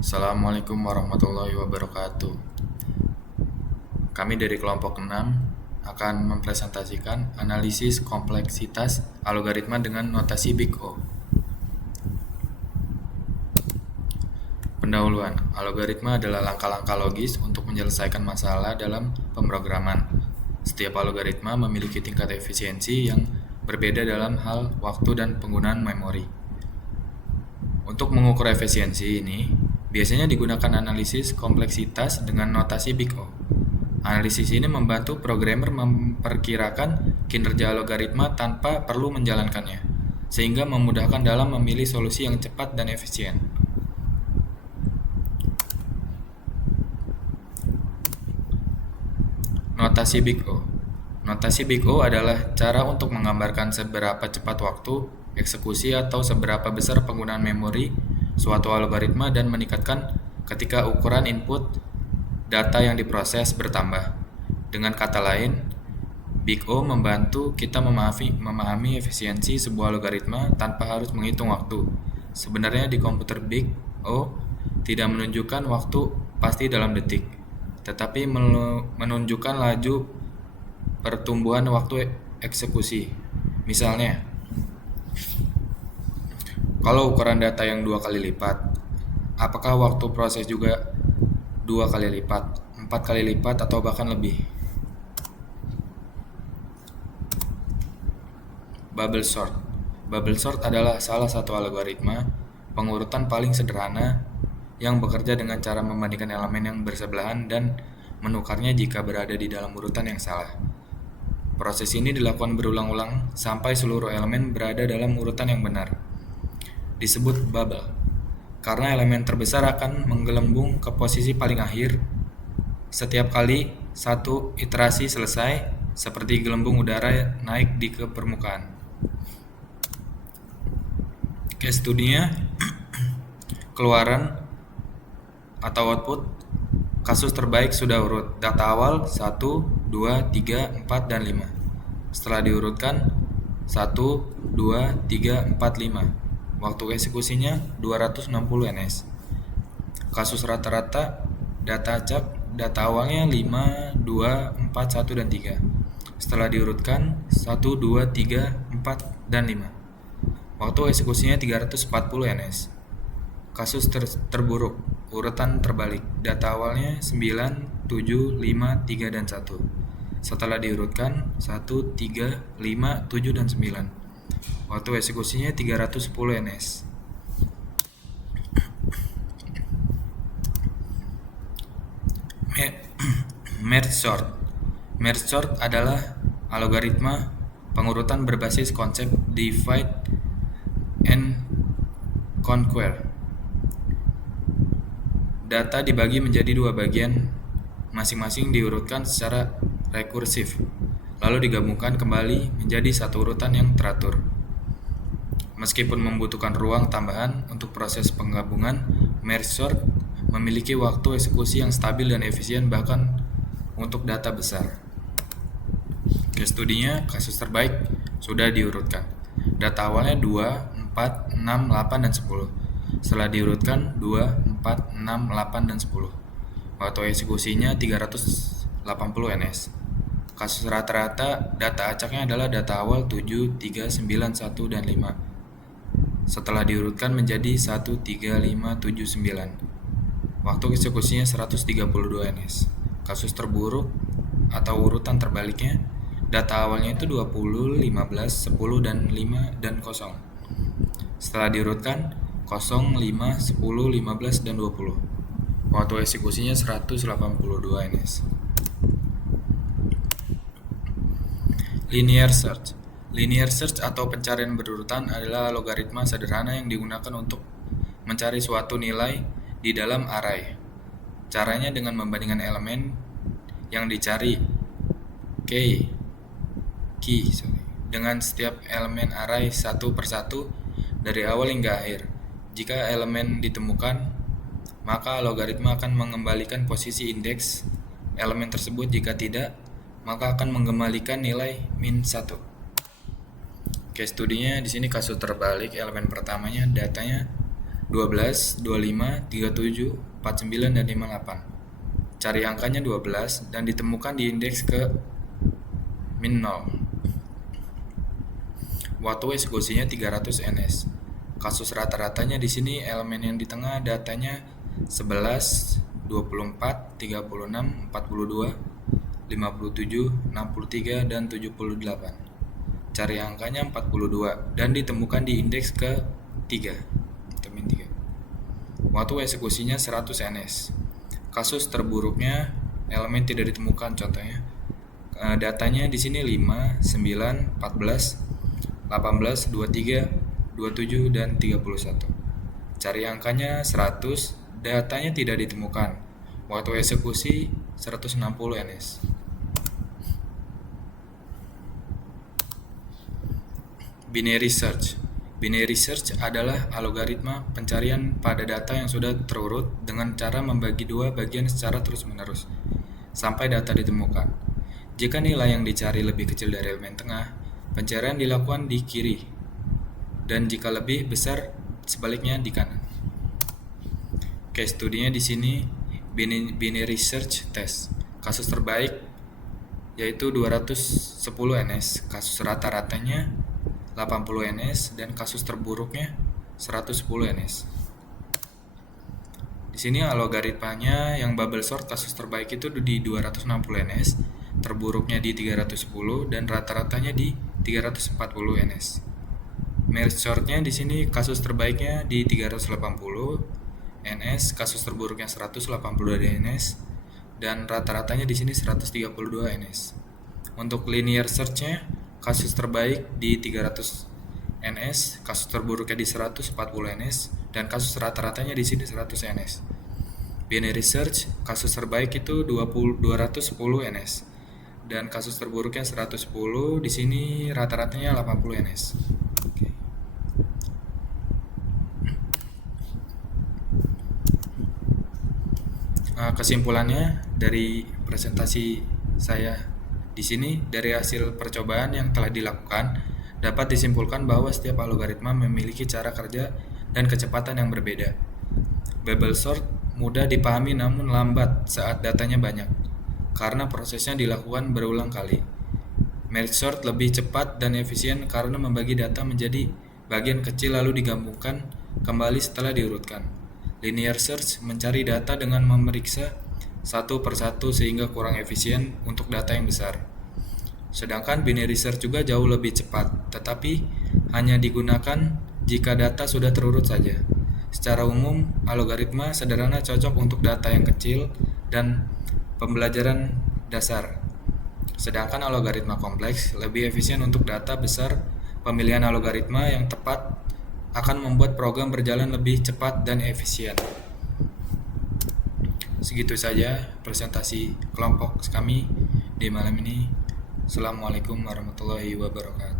Assalamualaikum warahmatullahi wabarakatuh. Kami dari kelompok 6 akan mempresentasikan analisis kompleksitas algoritma dengan notasi Big O. Pendahuluan, algoritma adalah langkah-langkah logis untuk menyelesaikan masalah dalam pemrograman. Setiap algoritma memiliki tingkat efisiensi yang berbeda dalam hal waktu dan penggunaan memori. Untuk mengukur efisiensi ini, biasanya digunakan analisis kompleksitas dengan notasi Big O. Analisis ini membantu programmer memperkirakan kinerja algoritma tanpa perlu menjalankannya, sehingga memudahkan dalam memilih solusi yang cepat dan efisien. Notasi Big O. Notasi Big O adalah cara untuk menggambarkan seberapa cepat waktu eksekusi atau seberapa besar penggunaan memori suatu algoritma dan meningkatkan ketika ukuran input data yang diproses bertambah. Dengan kata lain, Big O membantu kita memahami efisiensi sebuah algoritma tanpa harus menghitung waktu. Sebenarnya di komputer Big O tidak menunjukkan waktu pasti dalam detik, tetapi menunjukkan laju pertumbuhan waktu eksekusi. Misalnya, kalau ukuran data yang 2 kali lipat, apakah waktu proses juga 2 kali lipat, 4 kali lipat, atau bahkan lebih? Bubble sort. Bubble sort adalah salah satu algoritma pengurutan paling sederhana yang bekerja dengan cara membandingkan elemen yang bersebelahan dan menukarnya jika berada di dalam urutan yang salah. Proses ini dilakukan berulang-ulang sampai seluruh elemen berada dalam urutan yang benar. Disebut bubble, karena elemen terbesar akan menggelembung ke posisi paling akhir setiap kali satu iterasi selesai, seperti gelembung udara naik di ke permukaan. Case studinya, keluaran atau output kasus terbaik sudah urut. Data awal 1, 2, 3, 4, dan 5. Setelah diurutkan 1, 2, 3, 4, 5. Waktu eksekusinya 260 ns. Kasus rata-rata data acak data awalnya 5, 2, 4, 1, dan 3. Setelah diurutkan 1, 2, 3, 4, dan 5. Waktu eksekusinya 340 ns. Kasus terburuk, urutan terbalik. Data awalnya 9, 7, 5, 3, dan 1. Setelah diurutkan 1, 3, 5, 7, dan 9. Waktu eksekusinya 310 ns. Merge sort. Merge sort adalah algoritma pengurutan berbasis konsep divide and conquer. Data dibagi menjadi dua bagian, masing-masing diurutkan secara rekursif, lalu digabungkan kembali menjadi satu urutan yang teratur. Meskipun membutuhkan ruang tambahan untuk proses penggabungan, merge sort memiliki waktu eksekusi yang stabil dan efisien bahkan untuk data besar. Case studinya, kasus terbaik sudah diurutkan. Data awalnya 2, 4, 6, 8, dan 10. Setelah diurutkan 2, 4, 6, 8, dan 10. Waktu eksekusinya 380 ns. Kasus rata-rata data acaknya adalah data awal 7, 3, 9, 1, dan 5. Setelah diurutkan menjadi 1, 3, 5, 7, 9. Waktu eksekusinya 132 ns. Kasus terburuk atau urutan terbaliknya, data awalnya itu 20, 15, 10, dan 5, dan 0. Setelah diurutkan 0, 5, 10, 15, dan 20. Waktu eksekusinya 182 ns. Linear search. Linear search atau pencarian berurutan adalah algoritma sederhana yang digunakan untuk mencari suatu nilai di dalam array. Caranya dengan membandingkan elemen yang dicari key dengan setiap elemen array satu persatu dari awal hingga akhir. Jika elemen ditemukan, maka algoritma akan mengembalikan posisi indeks elemen tersebut. Jika tidak, maka akan mengembalikan nilai min 1. Case studinya di sini kasus terbalik, elemen pertamanya datanya 12, 25, 37, 49, dan 58. Cari angkanya 12 dan ditemukan di indeks ke min 0. Waktu eksekusinya 300 ns. Kasus rata-ratanya di sini elemen yang di tengah datanya 11, 24, 36, 42, 57, 63, dan 78. Cari angkanya 42 dan ditemukan di indeks ke 3 atau min 3. Waktu eksekusinya 100 ns. Kasus terburuknya elemen tidak ditemukan, contohnya datanya di sini 5, 9, 14, 18, 23, 27, dan 31. Cari angkanya 100, datanya tidak ditemukan. Waktu eksekusi 160 ns. Binary search. Binary search adalah algoritma pencarian pada data yang sudah terurut dengan cara membagi dua bagian secara terus-menerus sampai data ditemukan. Jika nilai yang dicari lebih kecil dari elemen tengah, pencarian dilakukan di kiri, dan jika lebih besar, sebaliknya di kanan. Case study-nya di sini binary search test. Kasus terbaik yaitu 210 ns, kasus rata-ratanya 80 ns, dan kasus terburuknya 110 ns. Di sini algoritmanya yang bubble sort kasus terbaik itu di 260 ns, terburuknya di 310, dan rata-ratanya di 340 ns. Merge sortnya di sini kasus terbaiknya di 380 ns, kasus terburuknya 182 ns, dan rata-ratanya di sini 132 ns. Untuk linear search-nya kasus terbaik di 300 ns, kasus terburuknya di 140 ns, dan kasus rata-ratanya di sini 100 ns. Binary search kasus terbaik itu 210 ns, dan kasus terburuknya 110, di sini rata-ratanya 80 ns. Okay. Kesimpulannya dari presentasi saya di sini, dari hasil percobaan yang telah dilakukan, dapat disimpulkan bahwa setiap algoritma memiliki cara kerja dan kecepatan yang berbeda. Bubble sort mudah dipahami namun lambat saat datanya banyak, karena prosesnya dilakukan berulang kali. Merge sort lebih cepat dan efisien karena membagi data menjadi bagian kecil lalu digabungkan kembali setelah diurutkan. Linear search mencari data dengan memeriksa satu persatu sehingga kurang efisien untuk data yang besar. Sedangkan binary search juga jauh lebih cepat, tetapi hanya digunakan jika data sudah terurut saja. Secara umum, algoritma sederhana cocok untuk data yang kecil dan pembelajaran dasar. Sedangkan algoritma kompleks lebih efisien untuk data besar. Pemilihan algoritma yang tepat akan membuat program berjalan lebih cepat dan efisien. Segitu saja presentasi kelompok kami di malam ini. Assalamualaikum warahmatullahi wabarakatuh.